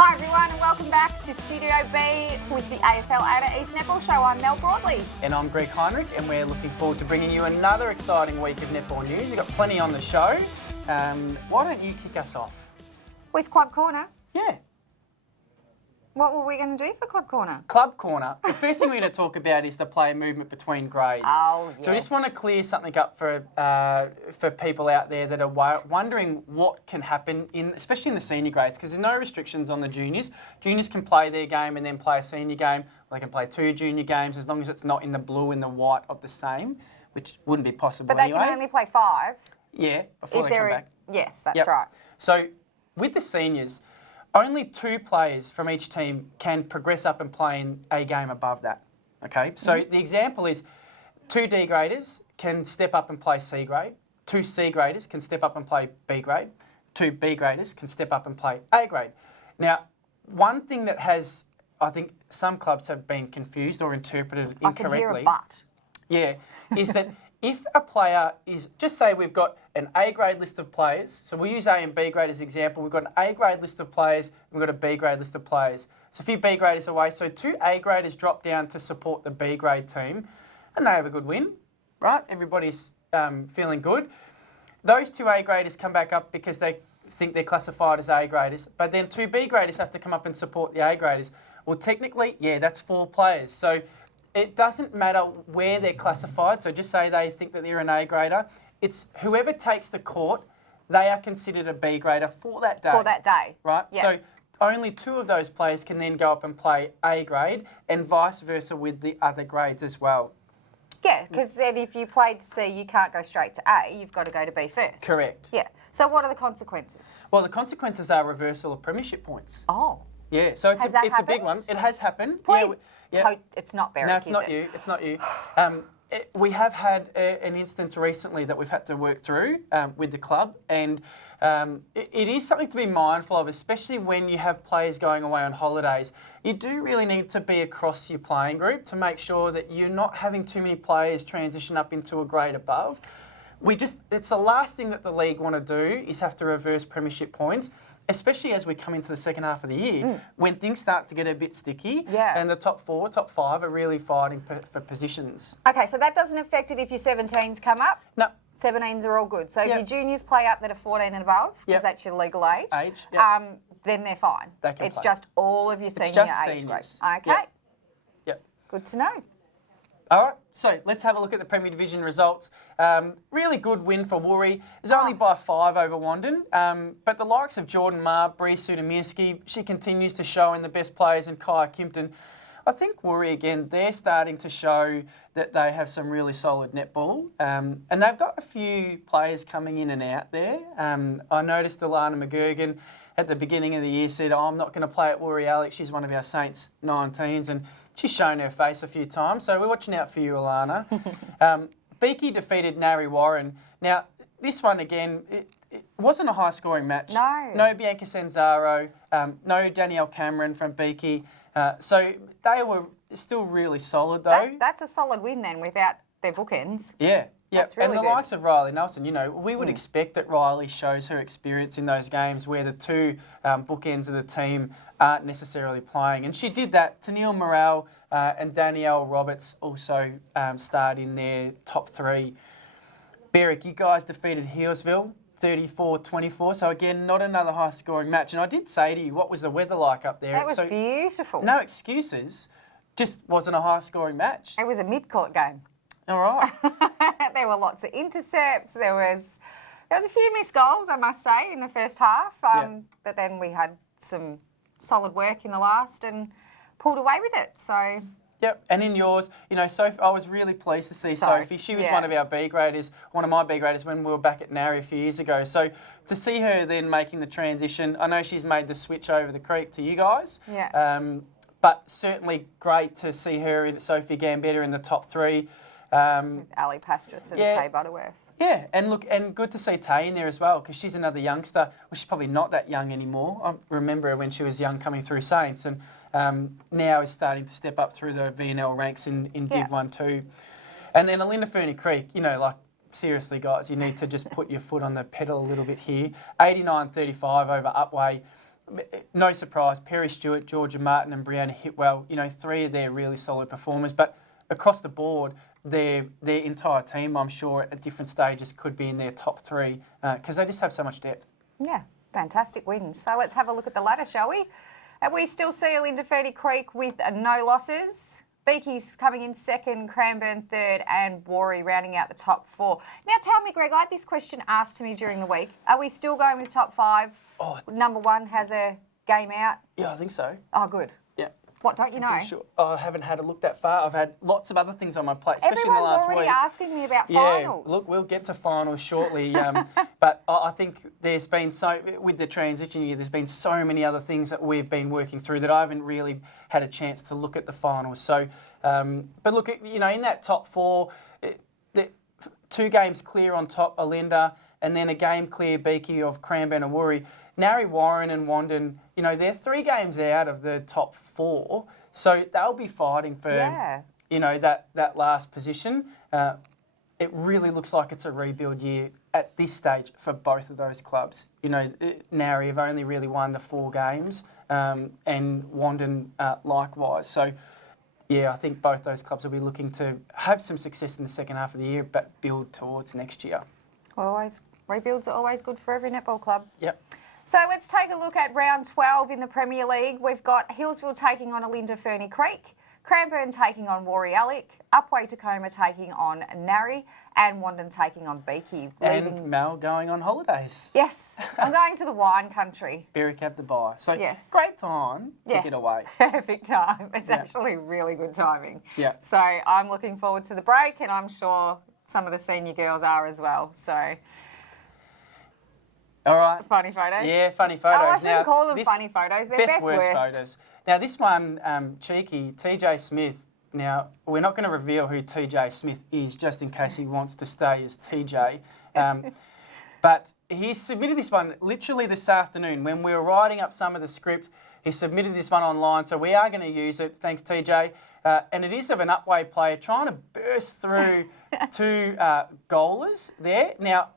Hi everyone and welcome back to Studio B with the AFL ADA East Netball Show. I'm Mel Broadley. And I'm Greg Heinrich, and we're looking forward to bringing you another exciting week of netball news. We've got plenty on the show. Why don't you kick us off? With Club Corner. Yeah. What were we going to do for Club Corner? Club Corner. The first thing we're going to talk about is the player movement between grades. Oh, yes. So I just want to clear something up for people out there that are wondering what can happen, especially in the senior grades, because there's no restrictions on the juniors. Juniors can play their game and then play a senior game. They can play 2 junior games as long as it's not in the blue and the white of the same, which wouldn't be possible But anyway. they can only play 5. Yeah, before they come back. Yes, that's right. So with the seniors, only 2 players from each team can progress up and play in a game above that. Okay, so the example is 2 D graders can step up and play C grade, 2 C graders can step up and play B grade, 2 B graders can step up and play A grade. Now, one thing that has, I think some clubs have been confused or interpreted incorrectly. I can hear a but. Yeah, is that if a player is, just say we've got an A grade list of players, so we'll use A and B grade as an example. We've got an A grade list of players, we've got a B grade list of players. So a few B graders away, so 2 A graders drop down to support the B grade team, and they have a good win, right? Everybody's feeling good. Those 2 A graders come back up because they think they're classified as A graders, but then 2 B graders have to come up and support the A graders. Well, technically, yeah, that's 4 players. So it doesn't matter where they're classified, so just say they think that they're an A grader. It's whoever takes the court, they are considered a B grader for that day. For that day. Right? Yep. So only 2 of those players can then go up and play A grade, and vice versa with the other grades as well. Yeah, because then if you played C, you can't go straight to A, you've got to go to B first. Correct. Yeah. So what are the consequences? Well, the consequences are reversal of premiership points. Oh. Yeah, so it's a big one. It has happened. Please. Yeah, So it's not Berwick, no, it's not you. It's not you. We have had an instance recently that we've had to work through with the club, and it is something to be mindful of, especially when you have players going away on holidays. You do really need to be across your playing group to make sure that you're not having too many players transition up into a grade above. It's the last thing that the league want to do is have to reverse premiership points, especially as we come into the second half of the year, when things start to get a bit sticky, and the top 4, top 5 are really fighting for positions. Okay, so that doesn't affect it if your 17s come up? No. 17s are all good. So if your juniors play up that are 14 and above, because that's your legal age, then they're fine. They can it's play. just all of your senior age groups. Okay. Yep. Good to know. All right, so let's have a look at the Premier Division results. Really good win for Woori. It was only by 5 over Wandon, but the likes of Jordan Ma, Bree Sudamirski, she continues to show in the best players, and Kaya Kimpton. I think Woori, again, they're starting to show that they have some really solid netball, and they've got a few players coming in and out there. I noticed Alana McGurgan at the beginning of the year said, I'm not going to play at Woori Alex, she's one of our Saints 19s, and she's shown her face a few times, so we're watching out for you, Alana. Beaky defeated Nari Warren. Now, this one, again, it wasn't a high-scoring match. No. No Bianca Sanzaro, no Danielle Cameron from Beaky. So they were still really solid, though. That's a solid win, then, without their bookends. Yeah. Yeah, That's really and the good. likes of Riley Nelson, we would expect that Riley shows her experience in those games where the 2 bookends of the team aren't necessarily playing. And she did that. Tennille Morrell and Danielle Roberts also starred in their top 3. Berwick, you guys defeated Healesville 34-24. So again, not another high-scoring match. And I did say to you, what was the weather like up there? That was beautiful. No excuses. Just wasn't a high-scoring match. It was a mid-court game. All right. There were lots of intercepts. There was a few missed goals, I must say, in the first half. But then we had some solid work in the last and pulled away with it. So. Yep, and in yours, Sophie, I was really pleased to see Sophie. She was one of our B graders, one of my B graders when we were back at Nari a few years ago. So to see her then making the transition, I know she's made the switch over the creek to you guys. Yeah. But certainly great to see her in Sophie Gambetta in the top 3. With Ali Pastris and Tay Butterworth. Yeah, and look, and good to see Tay in there as well, because she's another youngster. Well, she's probably not that young anymore. I remember her when she was young coming through Saints, and now is starting to step up through the VNL ranks in Div 1 too. And then Alinda Ferny Creek, seriously, guys, you need to just put your foot on the pedal a little bit here. 89-35 over Upway. no surprise, Perry Stewart, Georgia Martin and Brianna Hitwell, you know, 3 of their really solid performers. But across the board, their entire team, I'm sure, at different stages could be in their top 3 because they just have so much depth. Yeah, fantastic wins. So let's have a look at the ladder, shall we? And we still see Alinda Ferdy Creek with no losses. Beaky's coming in second, Cranbourne third, and Warrie rounding out the top 4. Now tell me, Greg, I had this question asked to me during the week. Are we still going with top 5? Oh. Number 1 has a game out. Yeah, I think so. Oh, good. Yeah. What, don't you know? Sure. Oh, I haven't had a look that far. I've had lots of other things on my plate, especially Everyone's in the last already week. asking me about finals. Yeah, look, we'll get to finals shortly. But I think there's been with the transition year, there's been so many other things that we've been working through that I haven't really had a chance to look at the finals. So, but look, you know, in that top 4, 2 games clear on top, Alinda, and then a game clear Beaky of Cranbourne and Warrie. Narry Warren and Wandon, you know, they're 3 games out of the top 4. So they'll be fighting for, you know, that last position. It really looks like it's a rebuild year at this stage for both of those clubs. You know, Narry have only really won the 4 games and Wandon likewise. So, yeah, I think both those clubs will be looking to have some success in the second half of the year but build towards next year. Always, rebuilds are always good for every netball club. Yep. So let's take a look at round 12 in the Premier League. We've got Hillsville taking on Alinda Ferny Creek, Cranbourne taking on Warrie Alec, Upwey Tacoma taking on Narry, and Wandon taking on Beaky. And Mel going on holidays. Yes, I'm going to the wine country. Berwick have the buy. So yes. Great time to get away. Perfect time. It's actually really good timing. Yeah. So I'm looking forward to the break, and I'm sure some of the senior girls are as well. So. All right. Funny photos? Yeah, funny photos. Oh, I shouldn't call them funny photos. They're best worst photos. Now, this one, cheeky, TJ Smith. Now, we're not going to reveal who TJ Smith is, just in case he wants to stay as TJ. But he submitted this one literally this afternoon when we were writing up some of the script. He submitted this one online, so we are going to use it. Thanks, TJ. And it is of an Upwey player trying to burst through 2 goalers there. Now,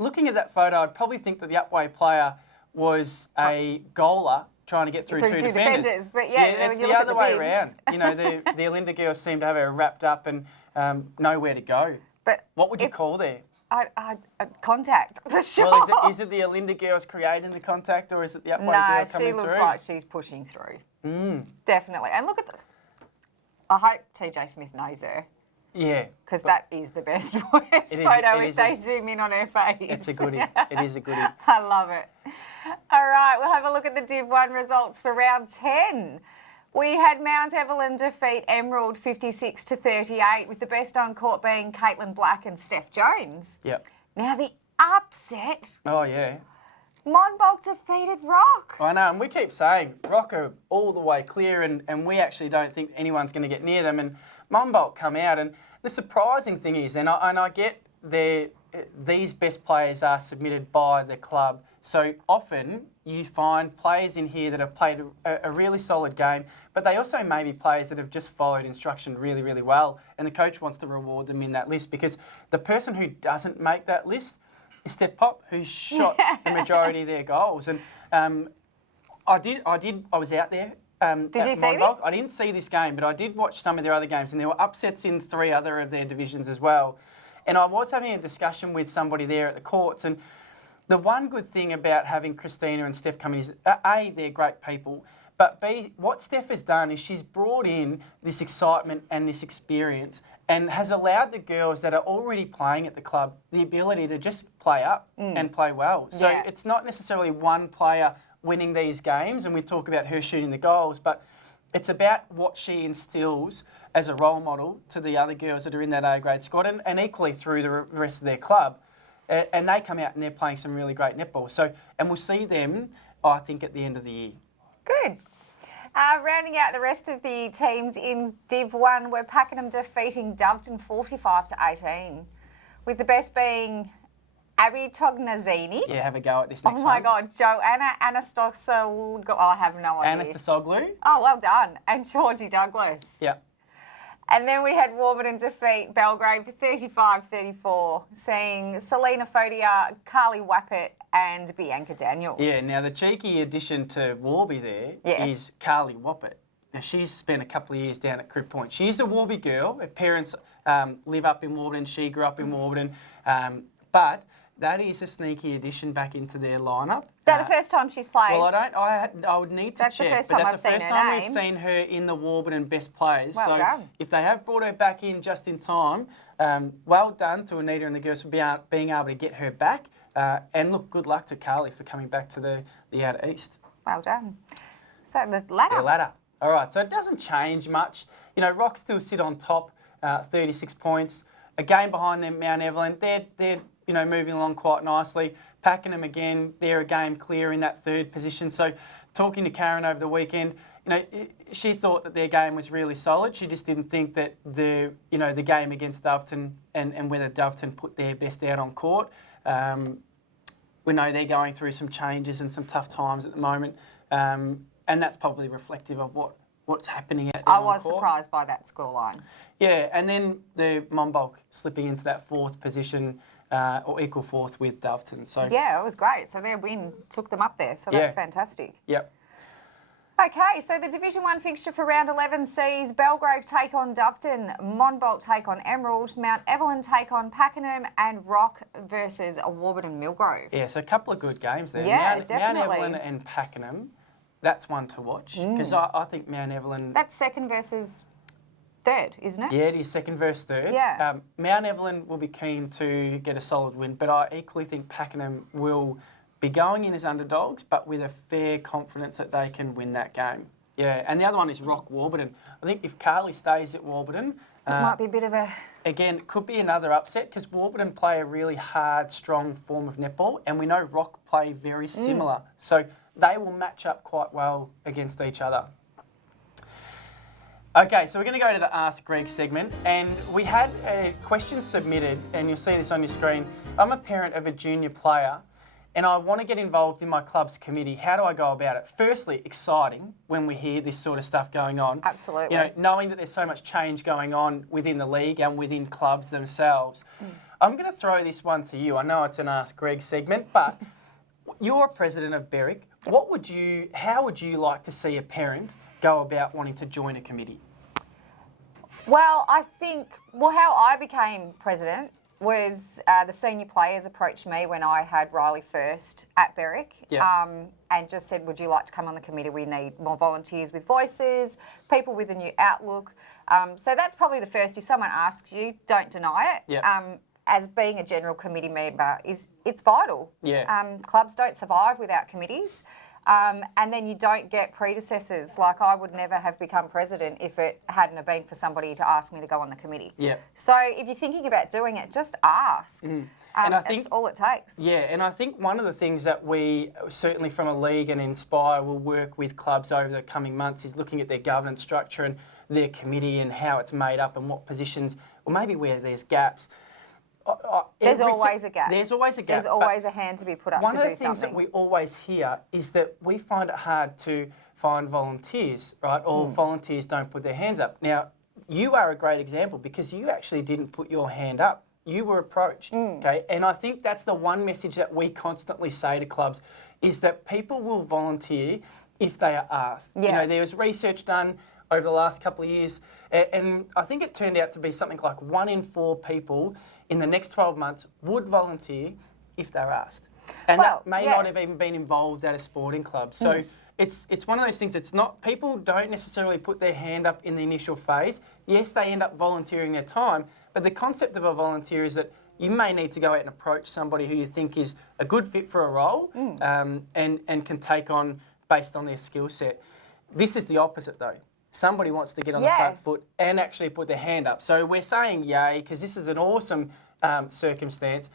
looking at that photo, I'd probably think that the Upwey player was a goaler trying to get through 2 defenders. But it's the other way around. You know, the Alinda girls seem to have her wrapped up and nowhere to go. But what would you call there? Contact, for sure. Well, is it the Alinda girls creating the contact, or is it the Upwey girl coming through? No, she looks like she's pushing through. Definitely. And look at this. I hope TJ Smith knows her. Yeah. Because that is the best worst photo if they zoom in on her face. It's a goodie. It is a goodie. I love it. All right, we'll have a look at the Div 1 results for round 10. We had Mount Evelyn defeat Emerald 56-38, with the best on court being Caitlin Black and Steph Jones. Yep. Now the upset. Oh, yeah. Monbulk defeated Rock. I know, and we keep saying Rock are all the way clear, and we actually don't think anyone's going to get near them. And Monbulk come out, and the surprising thing is, and I get these best players are submitted by the club. So often you find players in here that have played a really solid game, but they also may be players that have just followed instruction really, really well, and the coach wants to reward them in that list, because the person who doesn't make that list is Steph Pop, who shot the majority of their goals. And I was out there. Did you see this? I didn't see this game, but I did watch some of their other games, and there were upsets in 3 other of their divisions as well. And I was having a discussion with somebody there at the courts, and the one good thing about having Christina and Steph come in is, A, they're great people, but B, what Steph has done is she's brought in this excitement and this experience and has allowed the girls that are already playing at the club the ability to just play up and play well. So it's not necessarily one player winning these games, and we talk about her shooting the goals, but it's about what she instills as a role model to the other girls that are in that A-grade squad, and equally through the rest of their club. And they come out and they're playing some really great netball. So, and we'll see them, I think, at the end of the year. Good. Rounding out the rest of the teams in Div 1, we're Pakenham defeating Doveton 45-18, with the best being Abby Tognazzini. Yeah, have a go at this next one. Oh my God, Joanna Anastosoglu. I have no idea. Anastosoglu. Oh, well done. And Georgie Douglas. Yeah. And then we had Warburton defeat Belgrade for 35-34, seeing Selena Fodia, Carly Wappett and Bianca Daniels. Yeah, now the cheeky addition to Warby there is Carly Woppett. Now, she's spent a couple of years down at Crib Point. She's a Warby girl. Her parents live up in Warburton. She grew up in Warburton. But that is a sneaky addition back into their lineup. Is that the first time she's played? Well, I would need to That's check. The first but time that's I've the first seen her time name. we've seen her in the Warburton Best Players. Well done. If they have brought her back in just in time, well done to Anita and the girls for being able to get her back. And look, good luck to Carly for coming back to the Outer East. Well done. So the ladder. The ladder. All right, so it doesn't change much. You know, Rock still sit on top, 36 points. A game behind them, Mount Evelyn. They're moving along quite nicely. Pakenham again, they're a game clear in that third position. So talking to Karen over the weekend, she thought that their game was really solid. She just didn't think that the game against Doveton and whether Doveton put their best out on court. We know they're going through some changes and some tough times at the moment. And that's probably reflective of what's happening at the I was court. surprised by that scoreline. Yeah, and then the Monbulk slipping into that fourth position or equal fourth with Doveton. So yeah, it was great. So their win took them up there. So that's fantastic. Yep. Okay, so the Division 1 fixture for round 11 sees Belgrave take on Doveton, Monbulk take on Emerald, Mount Evelyn take on Pakenham, and Rock versus Warburton Millgrove. Yeah, so a couple of good games there. Yeah, definitely. Mount Evelyn and Pakenham, that's one to watch because I think Mount Evelyn... That's second versus third, isn't it? Yeah, it is second versus third. Yeah. Mount Evelyn will be keen to get a solid win, but I equally think Pakenham will be going in as underdogs, but with a fair confidence that they can win that game. Yeah, and the other one is Rock Warburton. I think if Carly stays at Warburton... It might be a bit of a... Again, it could be another upset because Warburton play a really hard, strong form of netball, and we know Rock play very similar. So they will match up quite well against each other. Okay, so we're going to go to the Ask Greg segment, and we had a question submitted, and you'll see this on your screen. I'm a parent of a junior player, and I want to get involved in my club's committee. How do I go about it? Firstly, exciting when we hear this sort of stuff going on. Absolutely. Knowing that there's so much change going on within the league and within clubs themselves. I'm going to throw this one to you. I know it's an Ask Greg segment, but you're president of Berwick. How would you like to see a parent go about wanting to join a committee? Well, I think, how I became president was the senior players approached me when I had Riley first at Berwick and just said, would you like to come on the committee? We need more volunteers with voices, people with a new outlook. So that's probably the first. If someone asks you, don't deny it. As being a general committee member, it's vital. Clubs don't survive without committees. And then you don't get predecessors. Like I would never have become president if it hadn't have been for somebody to ask me to go on the committee. So if you're thinking about doing it, just ask. And I think that's all it takes. Yeah, and I think one of the things that we, certainly from a league and Inspire, will work with clubs over the coming months is looking at their governance structure and their committee and how it's made up and what positions, or maybe where there's gaps. There's always a gap. There's always a gap. There's always a hand to be put up to do something. One of the things that we always hear is that we find it hard to find volunteers, right? Or volunteers don't put their hands up. Now, you are a great example because you actually didn't put your hand up. You were approached, okay? And I think that's the one message that we constantly say to clubs is that people will volunteer if they are asked. There was research done over the last couple of years, and I think it turned out to be something like 1 in 4 people in the next 12 months would volunteer if they're asked. And that may not have even been involved at a sporting club. So it's one of those things, it's not, people don't necessarily put their hand up in the initial phase. Yes, they end up volunteering their time, but the concept of a volunteer is that you may need to go out and approach somebody who you think is a good fit for a role and can take on based on their skill set. This is the opposite though. Somebody wants to get on the front foot and actually put their hand up. So we're saying yay because this is an awesome circumstance.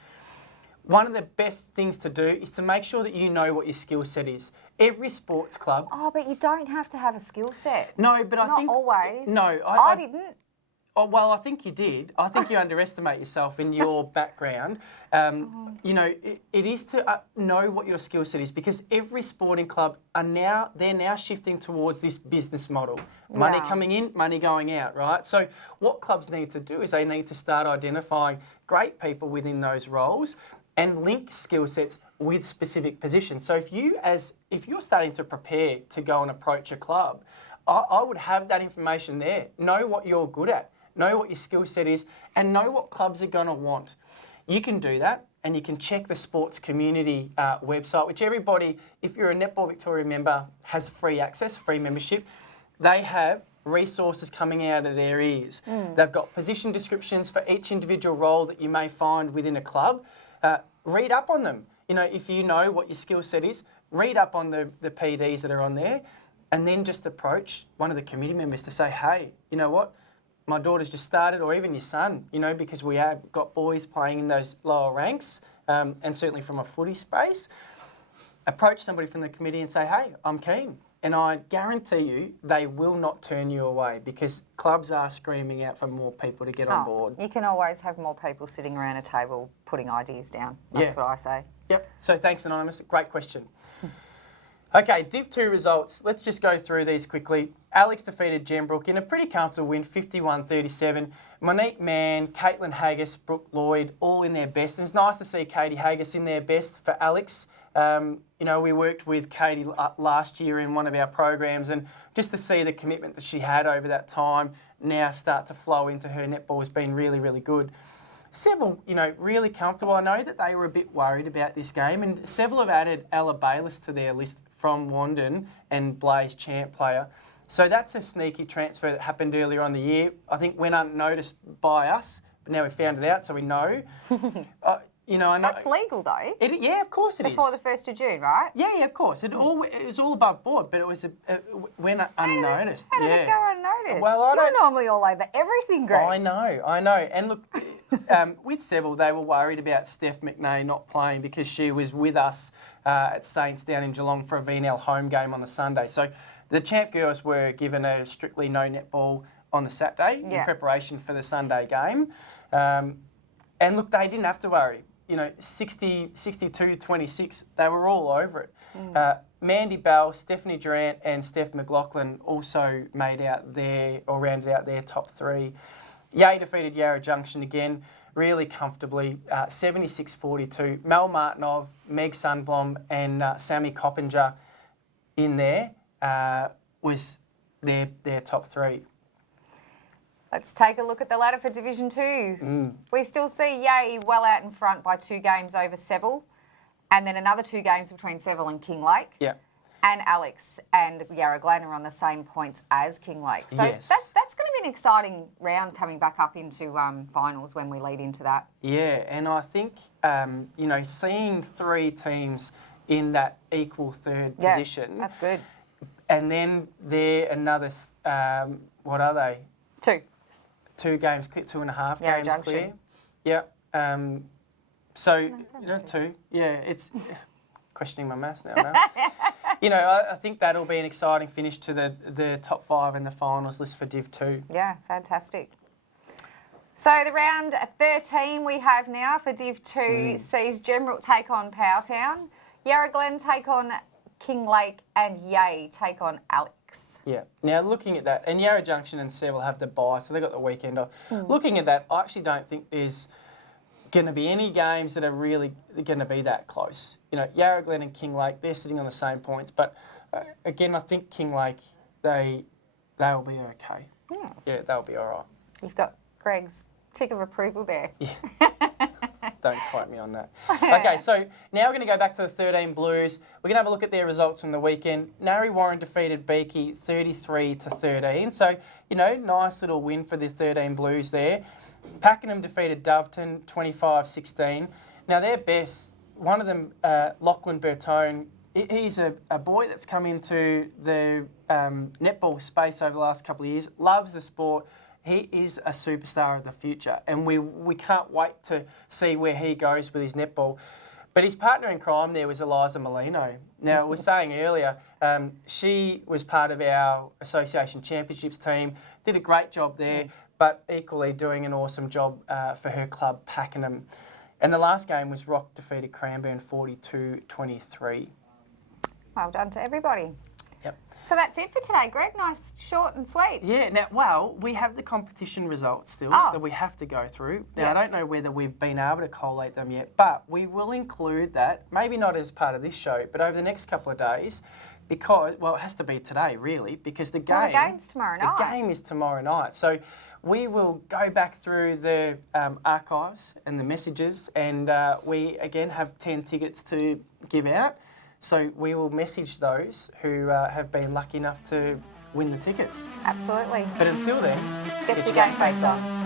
One of the best things to do is to make sure that you know what your skill set is. Every sports club... Oh, but you don't have to have a skill set. No, but I think... Not always. No. I didn't. Oh, well, I think you did. I think you underestimate yourself in your background. It is to know what your skill set is because every sporting club they're now shifting towards this business model. Money coming in, money going out, right? So what clubs need to do is they need to start identifying great people within those roles and link skill sets with specific positions. So if you're starting to prepare to go and approach a club, I would have that information there. Know what you're good at, know what your skill set is, and know what clubs are going to want. You can do that, and you can check the sports community website, which everybody, if you're a Netball Victoria member, has free access, free membership. They have resources coming out of their ears. They've got position descriptions for each individual role that you may find within a club. Read up on them. You know, if you know what your skill set is, read up on the PDs that are on there, and then just approach one of the committee members to say, hey, you know what? My daughter's just started, or even your son, you know, because we have got boys playing in those lower ranks, and certainly from a footy space. Approach somebody from the committee and say, hey, I'm keen. And I guarantee you they will not turn you away, because clubs are screaming out for more people to get on board. You can always have more people sitting around a table putting ideas down. That's what I say. Yep. So thanks, Anonymous. Great question. Okay, Div 2 results. Let's just go through these quickly. Alex defeated Gembrook in a pretty comfortable win, 51-37. Monique Mann, Caitlin Haggis, Brooke Lloyd, all in their best. And it's nice to see Katie Haggis in their best for Alex. You know, we worked with Katie last year in one of our programs, and just to see the commitment that she had over that time now start to flow into her netball has been really, really good. Seville, you know, really comfortable. I know that they were a bit worried about this game, and Seville have added Ella Bayliss to their list from Wandon and Blaze champ player. So that's a sneaky transfer that happened earlier on the year. I think went unnoticed by us, but now we found it out, so we know. You know, I know That's legal though. Yeah, of course it Before is. the 1st of June, right? Yeah, of course. It was all above board, but it was went unnoticed. How did it go unnoticed? Well, You're normally all over everything, Greg. I know. And look, with Seville, they were worried about Steph McNay not playing because she was with us at Saints down in Geelong for a VNL home game on the Sunday. So the champ girls were given a strictly no netball on the Saturday in preparation for the Sunday game. And look, they didn't have to worry. You know, 60, 62, 26, they were all over it. Mandy Bell, Stephanie Durant and Steph McLaughlin also rounded out their top three. Yay defeated Yarra Junction again, really comfortably, 76-42. Mel Martinov, Meg Sundblom and Sammy Coppinger in there was their top three. Let's take a look at the ladder for Division 2. We still see Yay well out in front by 2 games over Seville, and then another 2 games between Seville and Kinglake. Yeah. And Alex and Yarra Glen are on the same points as Kinglake. So Yes. that's going to be an exciting round coming back up into finals when we lead into that. Yeah, and I think, you know, seeing 3 teams in that equal third position. That's good. And then they're another, what are they? 2. 2 games clear, 2.5 Yarra games Junction. clear. Yeah. So, you know, 2. Yeah, it's questioning my maths now. No? You know, I think that'll be an exciting finish to the top 5 in the finals list for Div 2. Yeah, fantastic. So the round 13 we have now for Div 2 sees Gembrook take on Powertown, Yarra Glen take on Kinglake, and Yay take on Alex. Yeah. Now, looking at that, and Yarra Junction and Seville have the bye, so they've got the weekend off. Looking at that, I actually don't think there's going to be any games that are really going to be that close. You know, Yarra Glen and Kinglake, they're sitting on the same points, but again, I think Kinglake, they'll be okay. Yeah, they'll be all right. You've got Greg's tick of approval there. Yeah. Don't quote me on that. Okay, so now we're going to go back to the 13 Blues. We're going to have a look at their results on the weekend. Narre Warren defeated Beaky 33-13. So, you know, nice little win for the 13 Blues there. Pakenham defeated Doveton 25-16. Now, their best, one of them, Lachlan Bertone, he's a boy that's come into the netball space over the last couple of years, loves the sport. He is a superstar of the future, and we can't wait to see where he goes with his netball. But his partner in crime there was Eliza Molino. Now, we were saying earlier, she was part of our Association Championships team, did a great job there, but equally doing an awesome job for her club, Pakenham. And the last game was Rock defeated Cranbourne 42-23. Well done to everybody. Yep. So that's it for today, Greg. Nice, short and sweet. Yeah, now, well, we have the competition results still that we have to go through. Now, I don't know whether we've been able to collate them yet, but we will include that, maybe not as part of this show, but over the next couple of days, because, well, it has to be today, really, because the game... Well, the game's tomorrow night. The game is tomorrow night. So we will go back through the archives and the messages, and we, again, have 10 tickets to give out. So we will message those who have been lucky enough to win the tickets. Absolutely. But until then, Get your GameFace on.